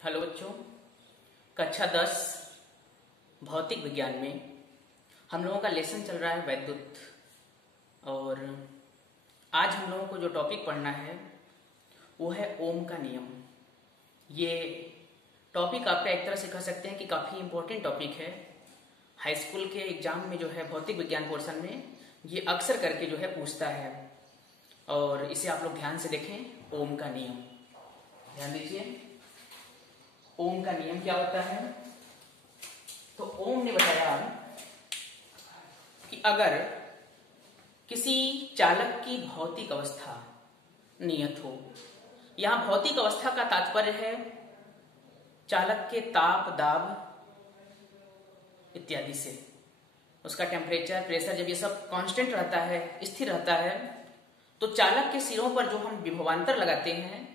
Hello बच्चों, कक्षा 10 भौतिक विज्ञान में हम लोगों का लेसन चल रहा है वैद्युत। और आज हम लोगों को जो टॉपिक पढ़ना है वो है ओम का नियम। ये टॉपिक आप एक तरह से कह सकते हैं कि काफ़ी इम्पोर्टेंट टॉपिक है। हाई स्कूल के एग्जाम में जो है भौतिक विज्ञान पोर्शन में ये अक्सर करके जो है पूछता है, और इसे आप लोग ध्यान से देखें। ओम का नियम ध्यान दीजिए। ओम का नियम क्या होता है? तो ओम ने बताया कि अगर किसी चालक की भौतिक अवस्था नियत हो, यहां भौतिक अवस्था का तात्पर्य है चालक के ताप, दाब इत्यादि से, उसका टेम्परेचर, प्रेशर, जब ये सब कांस्टेंट रहता है, स्थिर रहता है, तो चालक के सिरों पर जो हम विभवांतर लगाते हैं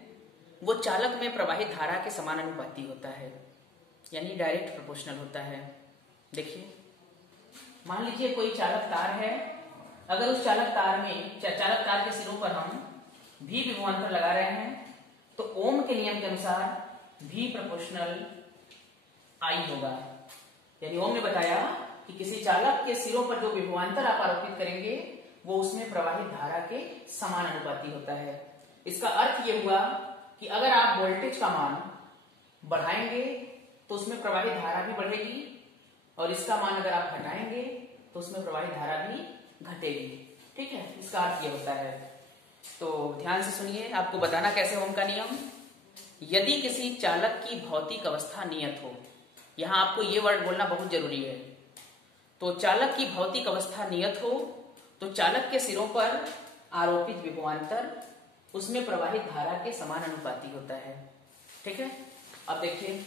वो चालक में प्रवाहित धारा के समानुपाती होता है, यानी डायरेक्ट प्रोपोर्शनल होता है। देखिए, मान लीजिए कोई चालक तार है। अगर उस चालक तार में चालक तार के सिरों पर हम भी विभवांतर लगा रहे हैं तो ओम के नियम के अनुसार भी प्रोपोर्शनल आई होगा। यानी ओम ने बताया कि किसी चालक के सिरों पर जो विभवांतर आप आरोपित करेंगे वो उसमें प्रवाहित धारा के समानुपाती होता है। इसका अर्थ ये हुआ कि अगर आप वोल्टेज का मान बढ़ाएंगे तो उसमें प्रवाहित धारा भी बढ़ेगी, और इसका मान अगर आप घटाएंगे तो उसमें प्रवाहित धारा भी घटेगी। ठीक है, इसका अर्थ ये होता है। तो ध्यान से सुनिए, आपको बताना कैसे ओम का नियम। यदि किसी चालक की भौतिक अवस्था नियत हो, यहां आपको ये वर्ड बोलना बहुत जरूरी है। तो चालक की भौतिक अवस्था नियत हो तो चालक के सिरों पर आरोपित विभवांतर उसमें प्रवाहित धारा के समानुपाती होता है। ठीक है, अब देखिए,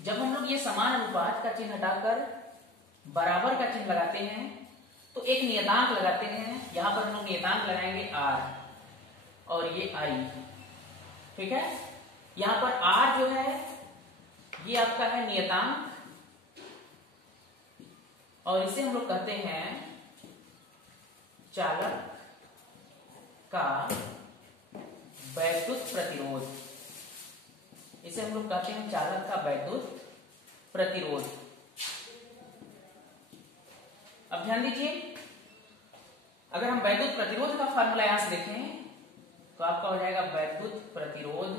जब हम लोग ये समान अनुपात का चिन्ह हटाकर बराबर का चिन्ह लगाते हैं तो एक नियतांक लगाते हैं। यहां पर हम लोग नियतांक लगाएंगे R और ये I। ठीक है, यहां पर R जो है ये आपका है नियतांक, और इसे हम लोग कहते हैं चालक का वैद्युत प्रतिरोध। इसे हम लोग कहते हैं चालक का वैद्युत प्रतिरोध। अब ध्यान दीजिए, अगर हम वैद्युत प्रतिरोध का फार्मूला यहां से देखें तो आपका हो जाएगा वैद्युत प्रतिरोध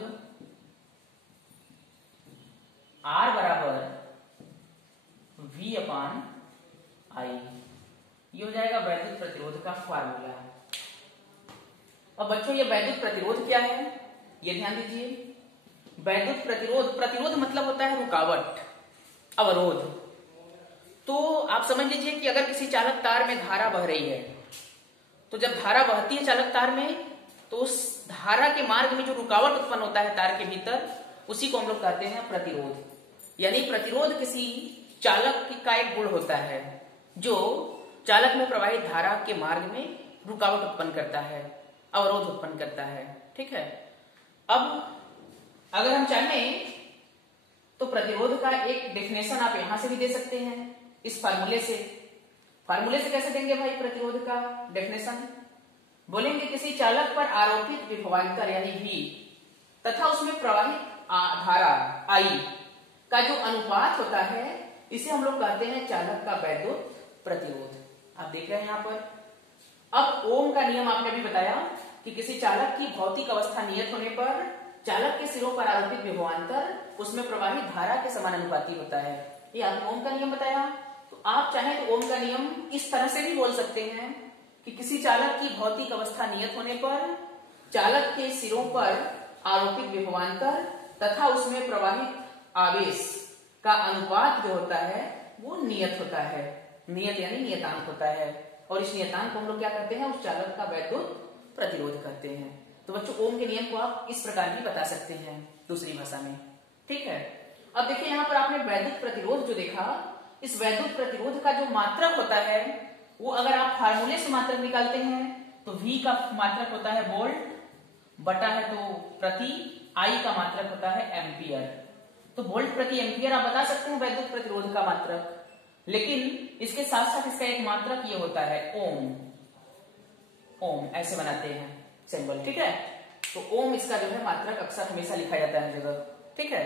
R बराबर V अपान I। ये हो जाएगा वैद्युत प्रतिरोध का फार्मूला। अब बच्चों, ये वैद्युत प्रतिरोध क्या है ये ध्यान दीजिए। वैद्युत प्रतिरोध, प्रतिरोध मतलब होता है रुकावट, अवरोध। तो आप समझ लीजिए कि अगर किसी चालक तार में धारा बह रही है, तो जब धारा बहती है चालक तार में तो उस धारा के मार्ग में जो रुकावट उत्पन्न होता है तार के भीतर, उसी को हम लोग कहते हैं प्रतिरोध। यानी प्रतिरोध किसी चालक का एक गुण होता है जो चालक में प्रवाहित धारा के मार्ग में रुकावट उत्पन्न करता है, अवरोध उत्पन्न करता है। ठीक है, अब अगर हम चाहें तो प्रतिरोध का एक डेफिनेशन आप यहां से भी दे सकते हैं, इस फार्मूले से। फार्मूले से कैसे देंगे भाई प्रतिरोध का डेफिनेशन? बोलेंगे किसी चालक पर आरोपित विभवांतर यानी V तथा उसमें प्रवाहित धारा I का जो अनुपात होता है, इसे हम लोग कहते हैं चालक का वैद्युत प्रतिरोध। आप देख रहे हैं यहां पर। अब ओम का नियम आपने भी बताया कि किसी चालक की भौतिक अवस्था नियत होने पर चालक के सिरों पर आरोपित विभवांतर उसमें प्रवाहित धारा के समानुपाती होता है। ये आपने ओम का नियम बताया। तो आप चाहें तो ओम का नियम इस तरह से भी बोल सकते हैं कि किसी चालक की भौतिक अवस्था नियत होने पर चालक के सिरों पर आरोपित विभवांतर तथा उसमें प्रवाहित आवेश का अनुपात जो होता है वो नियत होता है। नियत यानी नियतांक होता है, और इस नियतांक को हम लोग क्या करते हैं, उस चालक का वैद्युत प्रतिरोध करते हैं। तो बच्चों, ओम के नियम को आप इस प्रकार भी बता सकते हैं दूसरी भाषा में। ठीक है, अब देखिए यहां पर आपने वैद्युत प्रतिरोध जो देखा, इस वैद्युत प्रतिरोध का जो मात्रक होता है वो अगर आप फार्मूले से मात्रक निकालते हैं तो V का मात्रक होता है वोल्ट बटा है तो प्रति, I का मात्रक होता है एम्पियर। तो वोल्ट प्रति एम्पियर आप बता सकते हैं वैद्युत प्रतिरोध का मात्रक, लेकिन इसके साथ साथ इसका एक मात्रक ये होता है ओम। ओम ऐसे बनाते हैं सिंबल। ठीक है, तो ओम इसका जो है मात्रक अक्सर हमेशा लिखा जाता है जगह। ठीक है।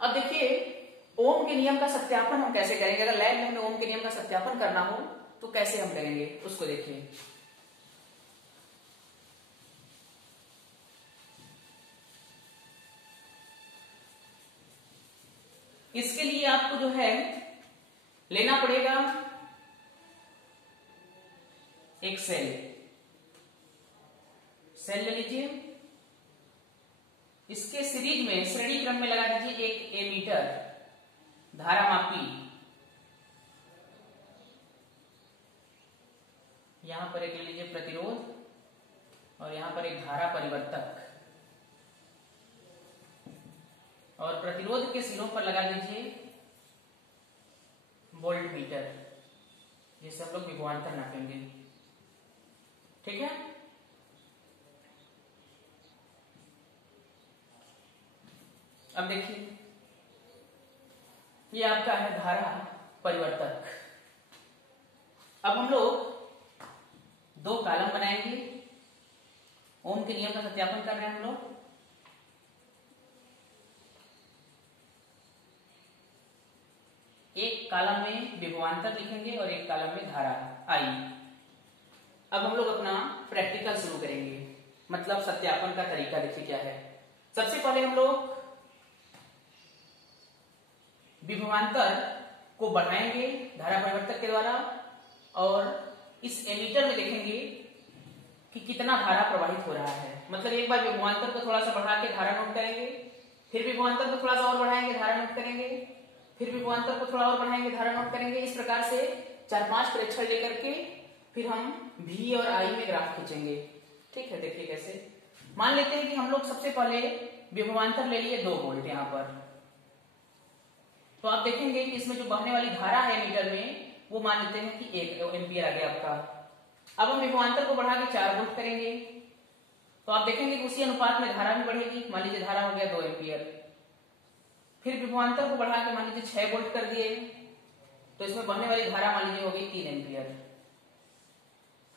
अब देखिए ओम के नियम का सत्यापन हम कैसे करेंगे, अगर लैब में हमें ओम के नियम का सत्यापन करना हो तो कैसे हम करेंगे उसको देखिए। इसके लिए आपको जो है लेना पड़ेगा एक सेल ले लीजिए, इसके सीरीज में श्रेणी क्रम में लगा दीजिए एक एमीटर धारामापी, यहां पर एक ले लीजिए प्रतिरोध और यहां पर एक धारा परिवर्तक, और प्रतिरोध के सिरों पर लगा दीजिए वोल्ट मीटर, जिससे हम लोग विभवांतर नापेंगे। ठीक है। अब देखिए ये आपका है धारा परिवर्तक। अब हम लोग दो कॉलम बनाएंगे, ओम के नियम का सत्यापन कर रहे हैं हम लोग। एक कॉलम में विभवांतर लिखेंगे और एक कॉलम में धारा आई। अब हम लोग अपना प्रैक्टिकल शुरू करेंगे, मतलब सत्यापन का तरीका देखिए क्या है। सबसे पहले हम लोग विभवांतर को बढ़ाएंगे धारा परिवर्तक के द्वारा और इस एमीटर में देखेंगे कि कितना धारा प्रवाहित हो रहा है। मतलब एक बार विभवांतर को थोड़ा सा बढ़ा के धारा नोट करेंगे, फिर विभवांतर को थोड़ा सा और बढ़ाएंगे धारा नोट करेंगे, फिर विभवांतर को थोड़ा और बढ़ाएंगे धारा नोट करेंगे। इस प्रकार से 4-5 प्रेक्षण लेकर के फिर हम V और I में ग्राफ खींचेंगे। ठीक है, देखिए कैसे। मान लेते हैं कि हम लोग सबसे पहले विभवांतर ले लिए 2 वोल्ट यहाँ पर, तो आप देखेंगे कि इसमें जो बहने वाली धारा है मीटर में वो मान लेते हैं कि 1 एम्पियर आ गया आपका। अब हम विभवांतर को बढ़ा के 4 वोल्ट करेंगे तो आप देखेंगे कि उसी अनुपात में धारा भी बढ़ेगी। मान लीजिए धारा हो गया 2 एम्पियर। फिर विभवांतर को बढ़ा के मान लीजिए 6 वोल्ट कर दिए तो इसमें बहने वाली धारा मान लीजिए हो गई 3 एम्पियर।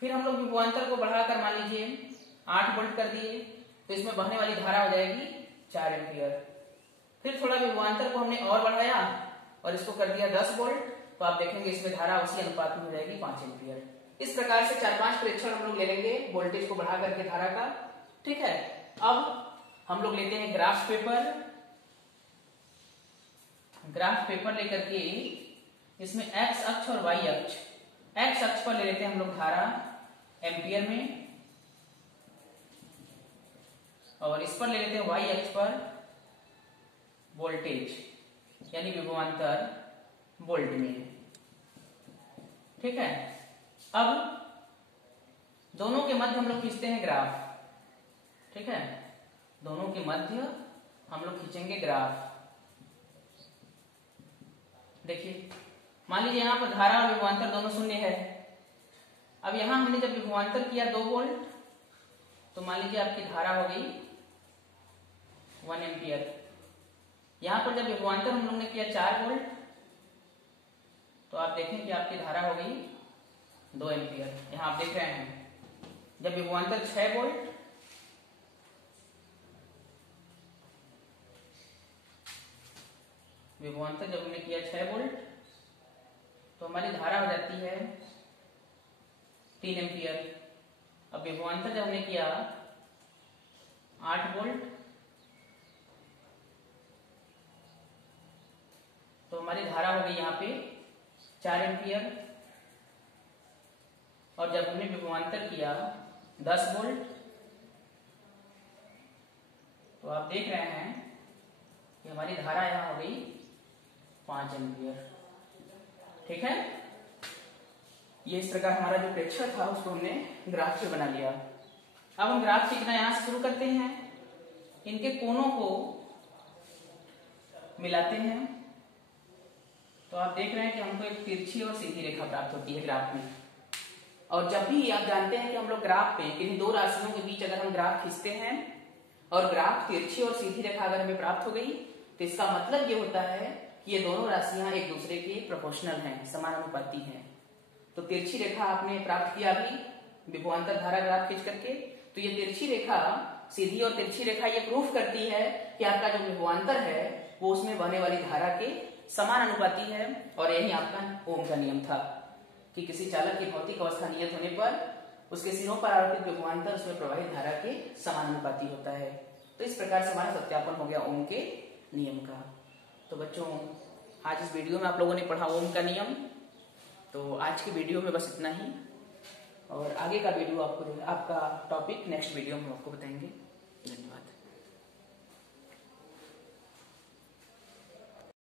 फिर हम लोग विभवांतर को बढ़ाकर मान लीजिए 8 वोल्ट कर दिए तो इसमें बहने वाली धारा हो जाएगी 4 एम्पियर। फिर थोड़ा विभवांतर को हमने और बढ़ाया और इसको कर दिया 10 वोल्ट तो आप देखेंगे इसमें धारा उसी अनुपात में हो जाएगी 5 एम्पियर। इस प्रकार से 4-5 प्रेक्षण हम लोग ले लेंगे वोल्टेज को बढ़ा करके धारा का। ठीक है। अब हम लोग लेते हैं ग्राफ पेपर। ग्राफ पेपर लेकर के इसमें एक्स अक्ष और वाई अक्ष, एक्स अक्ष पर ले लेते हैं हम लोग धारा एम्पियर में और इस पर ले लेते हैं वाई अक्ष पर वोल्टेज यानी विभवांतर वोल्ट में। ठीक है। अब दोनों के मध्य हम लोग खींचते हैं ग्राफ। ठीक है, दोनों के मध्य हम लोग खींचेंगे ग्राफ। देखिए मान लीजिए यहाँ पर धारा और विभवांतर दोनों शून्य है। अब यहां हमने जब विभवांतर किया 2 वोल्ट तो मान लीजिए आपकी धारा हो गई 1 एम्पियर। यहां पर जब विभवांतर हम लोग ने किया 4 वोल्ट तो आप देखें कि आपकी धारा हो गई 2 एम्पियर। यहां आप देख रहे हैं जब विभवांतर 6 वोल्ट विभवांतर जब हमने किया 6 वोल्ट तो हमारी धारा हो जाती है 3 एम्पियर। अब विभवांतर जब हमने किया 8 वोल्ट तो हमारी धारा हो गई यहाँ पे 4 एम्पियर। और जब हमने विभवांतर किया 10 वोल्ट तो आप देख रहे हैं कि हमारी धारा यहाँ हो गई 5 एम्पियर। ठीक है, ये इस प्रकार हमारा जो प्रेक्षक था उसको हमने ग्राफ से बना लिया। अब हम ग्राफ खींचना यहां से शुरू करते हैं, इनके कोणों को मिलाते हैं तो आप देख रहे हैं कि हमको एक तिरछी और सीधी रेखा प्राप्त होती है ग्राफ में। और जब भी आप जानते हैं कि हम लोग ग्राफ पे किन्हीं 2 राशियों के बीच अगर हम ग्राफ खींचते हैं और ग्राफ तिरछी और सीधी रेखा अगर हमें प्राप्त हो गई तो इसका मतलब ये होता है कि ये दोनों राशियां एक दूसरे के प्रोपोर्शनल हैं, समानुपाती हैं। तो तिरछी रेखा आपने प्राप्त किया अभी विभवांतर धारा ग्राफ खींच करके, तो ये तिरछी रेखा सीधी और तिरछी रेखा ये प्रूफ करती है कि आपका जो विभवांतर है वो उसमें बहने वाली धारा के समान अनुपाती है। और यही आपका ओम का नियम था कि किसी चालक की भौतिक अवस्था नियत होने पर उसके सिरों पर आरोपित विभवांतर उसमें प्रवाहित धारा के समानुपाती होता है। तो इस प्रकार से हमारा सत्यापन हो गया ओम के नियम का। तो बच्चों आज इस वीडियो में आप लोगों ने पढ़ा ओम का नियम। तो आज की वीडियो में बस इतना ही, और आगे का वीडियो आपको जो है आपका टॉपिक नेक्स्ट वीडियो में आपको बताएंगे।